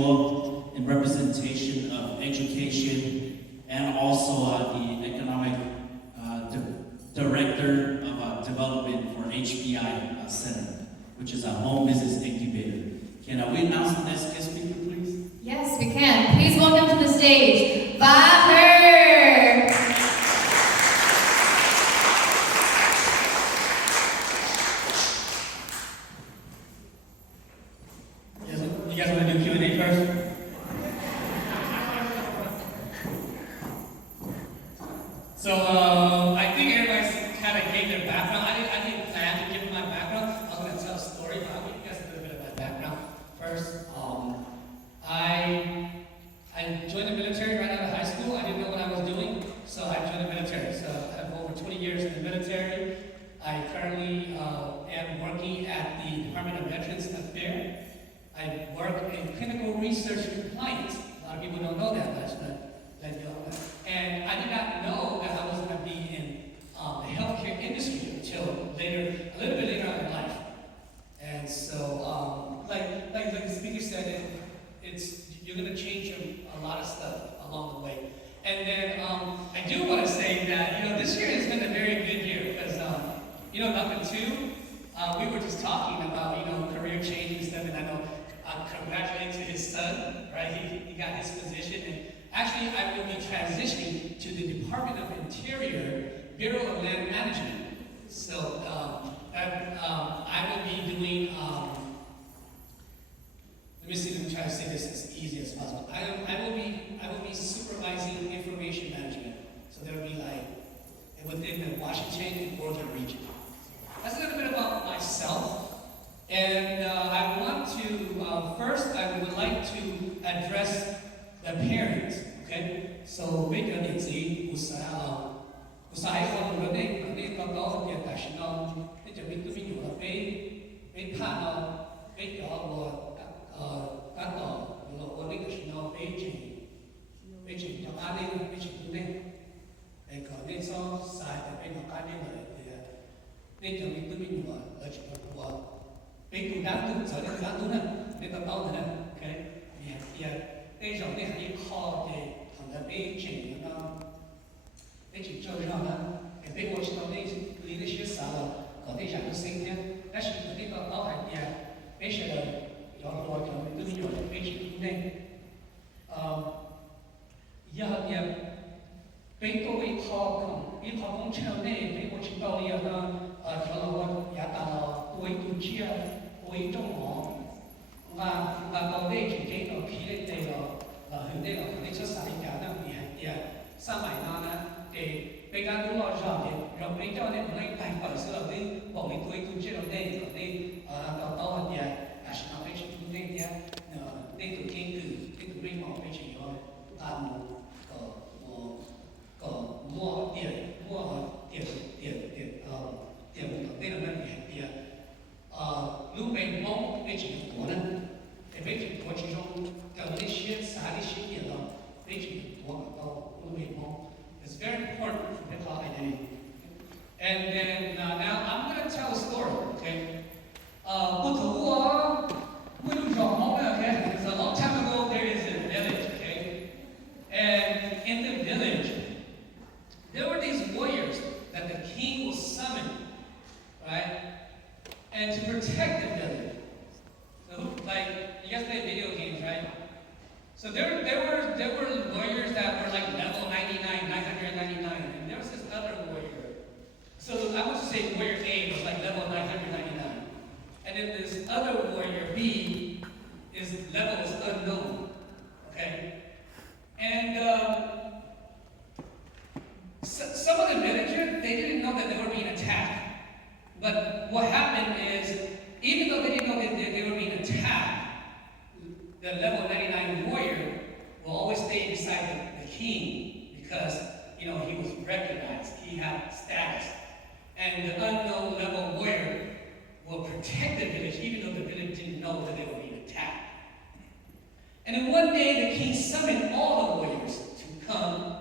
visual and representation of education, and also the economic director of development for HBI Center, which is a home business incubator. Can we announce the next guest speaker, please? Yes, we can. Please welcome to the stage, Father. You guys want to do Q&A first? So I think everybody's kind of gave their background. I didn't plan to give my background. I was going to tell a story, but I'll give you guys a little bit of my background. First, I joined the military right out of high school. I didn't know what I was doing, so I joined the military. So I have over 20 years in the military. I currently am working at the Department of Veterans Affairs. I work in clinical research compliance. A lot of people don't know that much, but let you know that. And I did not know that I was going to be in the healthcare industry until later, a little bit later on in life. And so, like the speaker said, you're going to change a lot of stuff along the way. And then I do want to say that this year has been a very good year because number two, we were just talking about career change and stuff, and I know congratulating to his son, right? He got his position, and actually I will be transitioning to the Department of Interior, Bureau of Land Management. So I will be doing. Let me try to say this as easy as possible. I will be supervising information management. So there will be within the Washington and Oregon region. That's a little bit about myself. And I want to, first, I would like to address the parents, okay? So, bây giờ thì chị usai không được đấy, nên có tiền tài sinh nó, bây giờ mình cứ là bây thà nó, bây giờ các tổ, là ổn định cái nó bây chỉ cho anh đi, bây chỉ cũng nên, để có nên so sai thì bây giờ cái nên là nên giờ mình cứ ở chỉ có bây giờ đáng tu trở nên đáng tu nè, nên tao tao nè, ok, bây giờ này hãy kho để thằng đã bây chỉ cho nó nè, cái bây giờ chúng ta bây lý lịch sử xã là có thể giải quyết sinh nhé, đó là cái tao tao hãy nhà, bây giờ là cho mình cứ bây chỉ cũng nên, giờ thì bây tôi kho không chơi này, bây giờ chúng ta bây giờ cho nó giá cả tuổi tuổi chia tuổi trong họ và có đây chỉ cái nó khí lên đây là hướng đây là cái chất xài cả nó bị hại tiền sao mày nó nè để bây giờ đúng rồi rồi bây giờ này mình thành phẩm sữa đi bỏ cái tuổi tuổi chia ở đây tao tao hạt tiền chỉ nó phải chỉ cũng đây nhé đây tuổi kiên cử đây tuổi bình mỏng phải chỉ rồi mua tiền đây là mình hại tiền lúc mình mong cái chuyện của nó thì cái chuyện của chỉ trong cần cái chuyện xã cái chuyện gì đó cái chuyện của đâu lúc mình mong it's very important for hip-hop identity. And then now I'm going to tell a story, okay? Okay? Because a long time ago there is a village, okay? And in the village there were these warriors that the king will summon, right? And to protect the village. So, you guys play video games, right? So there were warriors that were level 99, 999, and there was this other warrior. So I would say warrior A was level 999, and then this other warrior B level is unknown. Okay, and some of the villagers they didn't know that they were being attacked. But what happened is, even though they didn't know that they were being attacked, the level 99 warrior will always stay beside the king because, he was recognized, he had status. And the unknown level warrior will protect the village, even though the village didn't know that they were being attacked. And then one day, the king summoned all the warriors to come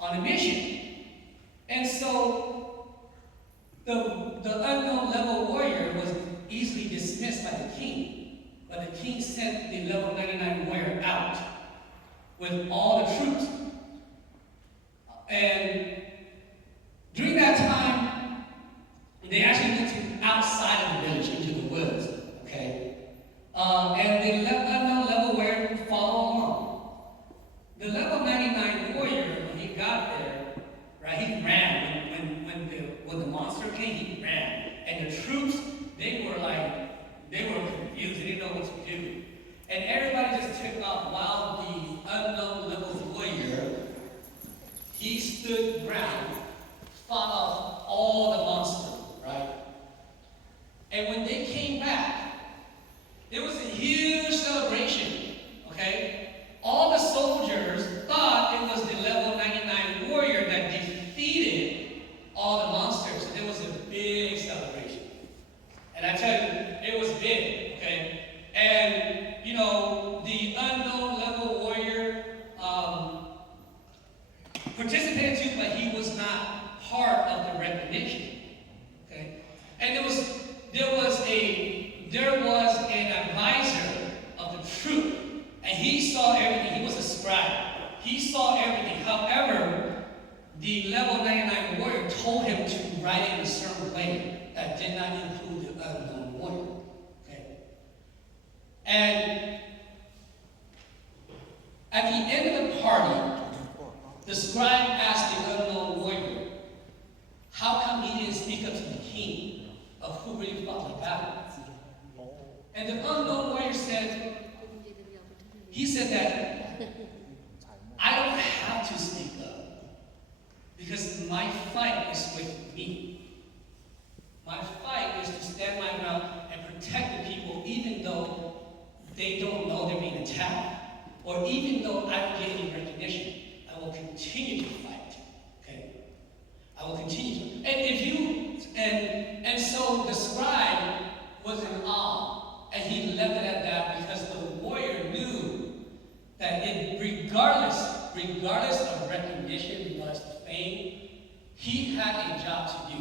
on a mission. And so, the unknown level warrior was easily dismissed by the king. but the king sent the level 99 warrior out with all the troops. And during that time, they actually went to outside of the village into the woods, okay? And they let unknown level warrior follow along. The level 99 warrior, when he got there, right, he ran. When the monster came, he ran. And the troops, they were confused. They didn't know what to do. And everybody just took off while the unknown level warrior, he stood ground, fought off all the monsters, right? And when they came back, there was a huge celebration, okay? All the soldiers thought it was the level 99 warrior that defeated all the monsters. There was a big celebration. And I tell you, it was big, okay? And, you know, the unknown level warrior participated too, but he was not part of the recognition, okay? And there was an advisor of the troop, and he saw everything. He was a scribe. He saw everything. However, the level 99 warrior told him to write it in a certain way that did not include the unknown warrior. Okay? And at the end of the party, the scribe asked the unknown warrior, how come he didn't speak up to the king of who really fought the battle? And the unknown warrior said, that I don't have to speak up because my fight is with me. My fight is to stand my ground and protect the people even though they don't know they're being attacked. Or even though I don't get any recognition, I will continue to fight. Okay? I will continue to. And so the scribe was in awe, and he left it at that because the warrior knew that regardless of recognition, regardless of fame, he had a job to do.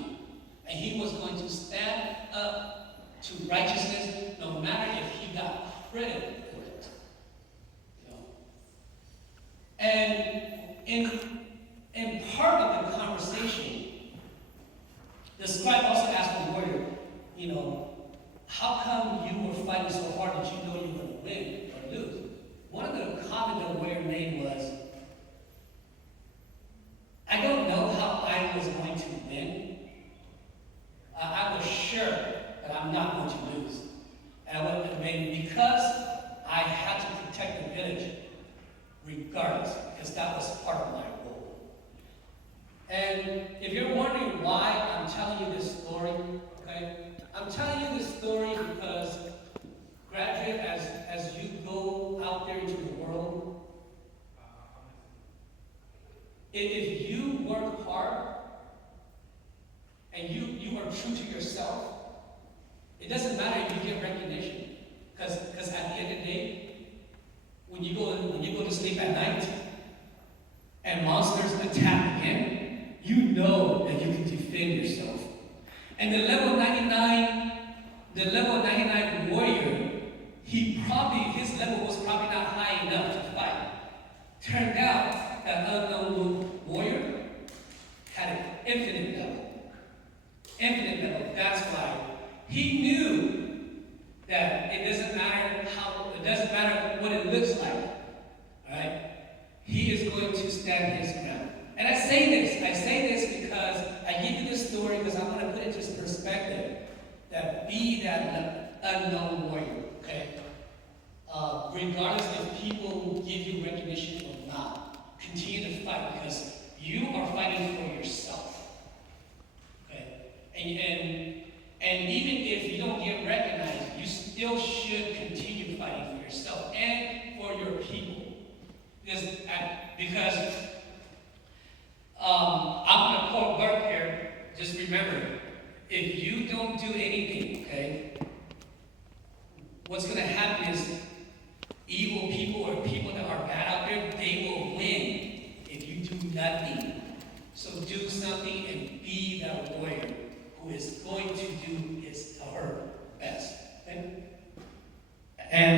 And he was going to stand up to righteousness no matter if he got credit for it. You know? And in part of the conversation, the scribe also asked the warrior, you know, how come you were fighting so hard that you know you were going to win or lose? One of the comments the warrior made was, I don't know how I was going to win. I was sure that I'm not going to lose. And because I had to protect the village, regardless, because that was part of my role. And if you're wondering why I'm telling you this story, okay, I'm telling you this story because, graduate, as you go out there into the world, if you work hard and you are true to yourself, it doesn't matter if you get recognition, because at the end of the day, when you go to sleep at night and monsters attack again, you know that you can defend yourself. And the level 99 warrior, his level was probably not high enough to fight. Turned out that unknown warrior had an infinite level. Infinite level. That's why he knew that it doesn't matter what it looks like. Alright? He is going to stand his ground. And I say this because I give you this story because I want to put it into perspective. That be that unknown warrior, okay? Regardless if people give you recognition or not, continue to fight because you are fighting for yourself, okay? And even if you don't get recognized, you still should continue fighting for yourself and for your people, because I'm going to quote Burke here. Just remember, if you don't do anything, okay, what's going to happen is evil people or people that are bad out there, they will win if you do nothing. So do something and be that warrior who is going to do his or her best. Okay? And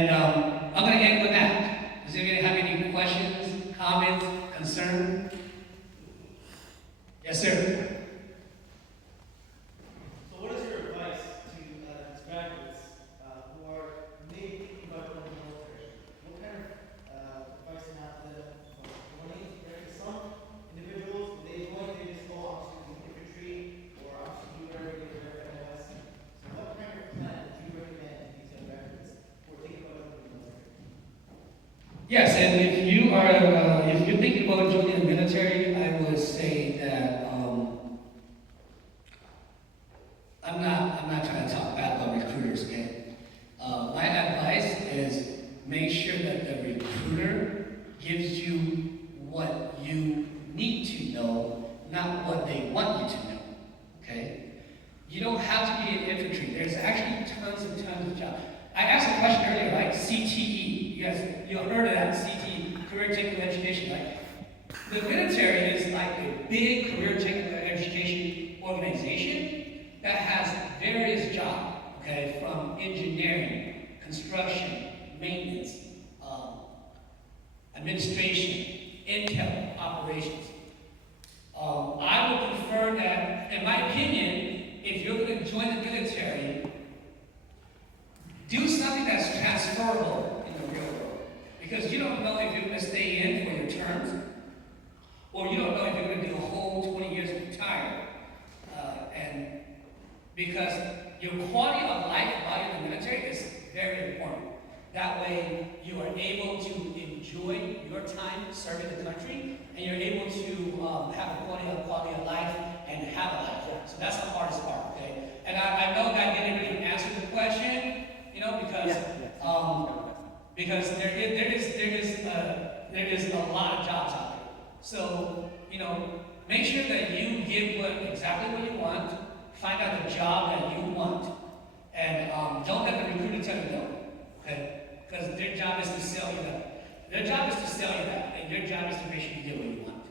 Yes, and if you're thinking about joining the military, I would say that, I'm not trying to talk bad about recruiters, okay? My advice is make sure that the recruiter gives you what you need to know, not what they want you to know, okay? You don't have to be an infantry. There's actually tons and tons of jobs. I asked a question earlier, right? CTE. You heard of that, CTE, Career Technical Education, right? The military is like a big career technical education organization that has various jobs, okay, from engineering, construction, maintenance, administration, intel, operations. I would prefer that, in my opinion, if you're going to join the military, do something that's transferable in the real world. Because you don't know if you're going to stay in for your terms, or you don't know if you're going to do a whole 20 years and retire. And because your quality of life while you're in the military is very important. That way you are able to enjoy your time serving the country, and you're able to have a quality of life and have a life. So that's the hardest part, okay? And I know that didn't really answer the question, you know, because there is a lot of jobs out there. So, you know, make sure that you give exactly what you want, find out the job that you want, and don't let the recruiter tell you no, okay? Because their job is to sell you that. Their job is to sell you that, and your job is to make sure you get what you want.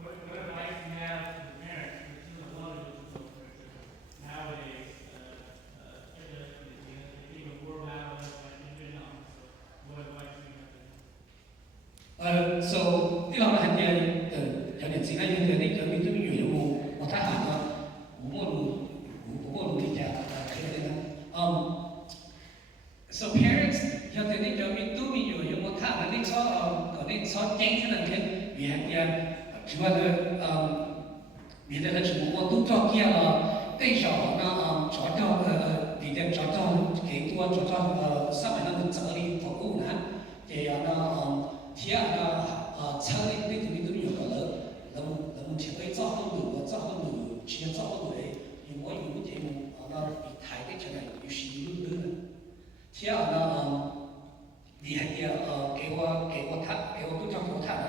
What advice do you have to the parents who do a lot of this nowadays? Even more about even young. What advice do you have? So 啲老人家有年前咧，有啲都有我睇下啦，我努力家So parents 有啲有啲都有我睇下啲所經濟能力，主要别的我都做见了，对小呢找到别的找到给我找到上面那个责任服务呢，这样呢第二呢车里对这里都有个人，能体会照顾我照顾你，去照顾你，我有这种那台的出来有时有的。第二呢你还要给我谈，给我都叫我谈的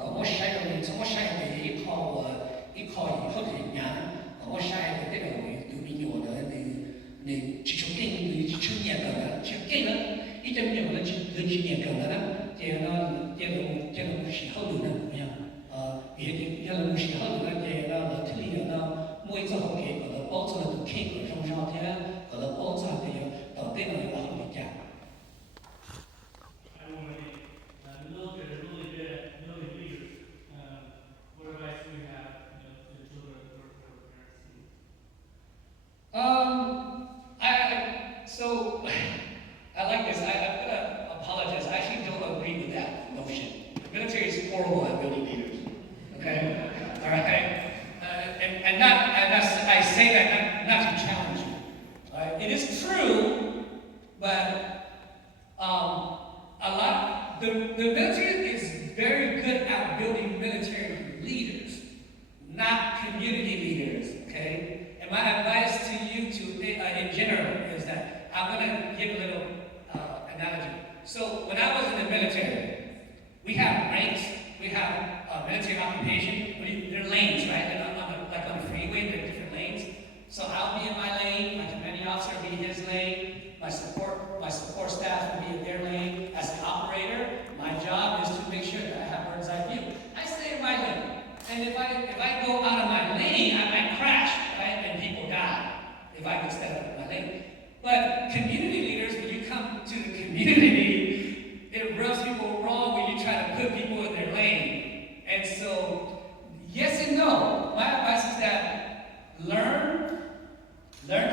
跟我晒的，从我晒的一考以后的年，我晒的这个都比我的你去出更你去年更的，去更了，一点没有了去年更的呢，这种时候的呢怎么样？别的种时候的呢，这个特里呢，每次好给个包装的都看个上上天，个包装的到对了有好的家。I want to the military is really good at building leaders. What advice do you have to the children or parents? So I like this. I'm gonna apologize. I actually don't agree with that notion. The military is horrible at building leaders. Okay, all right, and I say that not to challenge you. All right, it is true, but the military is very good at building military leaders, not community leaders. Okay, and my advice to you in general is that I'm gonna give a little analogy. So when I was in the military, we have ranks, we have military occupation. There are lanes, right? They're not like on the freeway. There are different lanes. So I'll be in my lane. My commanding officer will be in his lane. My support staff will be in their lane. As an operator, my job is to make sure that I have bird's eye view. I stay in my lane, and if I go out of my lane, I might crash, right? And people die if I go step out of my lane. But community leaders, when you come to the community, it rubs people wrong when you try to put people in their lane. And so, yes and no. My advice is that learn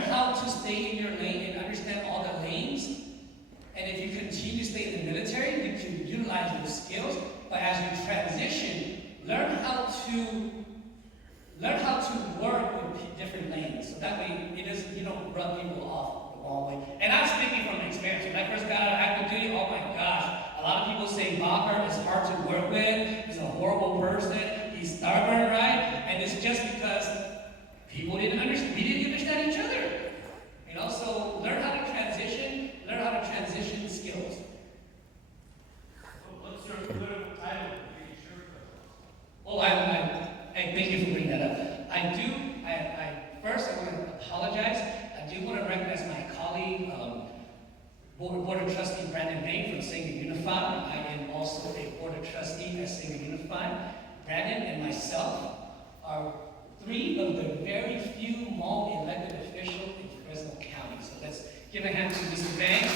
how to stay in your lane and understand all the lanes. And if you continue to stay in the military, you can utilize those skills. But as you transition, learn how to work with different lanes. So that way, you don't rub people off. long way. And I'm speaking from experience. When I first got out of active duty, oh my gosh, a lot of people say Bacher is hard to work with, he's a horrible person, he's stubborn, right? And it's just because people didn't understand, we didn't understand each other. You know, so learn how to transition skills. What's your political title? Oh, I thank you for bringing that up. First I want to apologize. I do want to recognize my colleague, Board of Trustee Brandon Bain from Sanger Unified. I am also a Board of Trustee at Sanger Unified. Brandon and myself are three of the very few mall elected officials in Fresno County. So let's give a hand to Mr. Bain.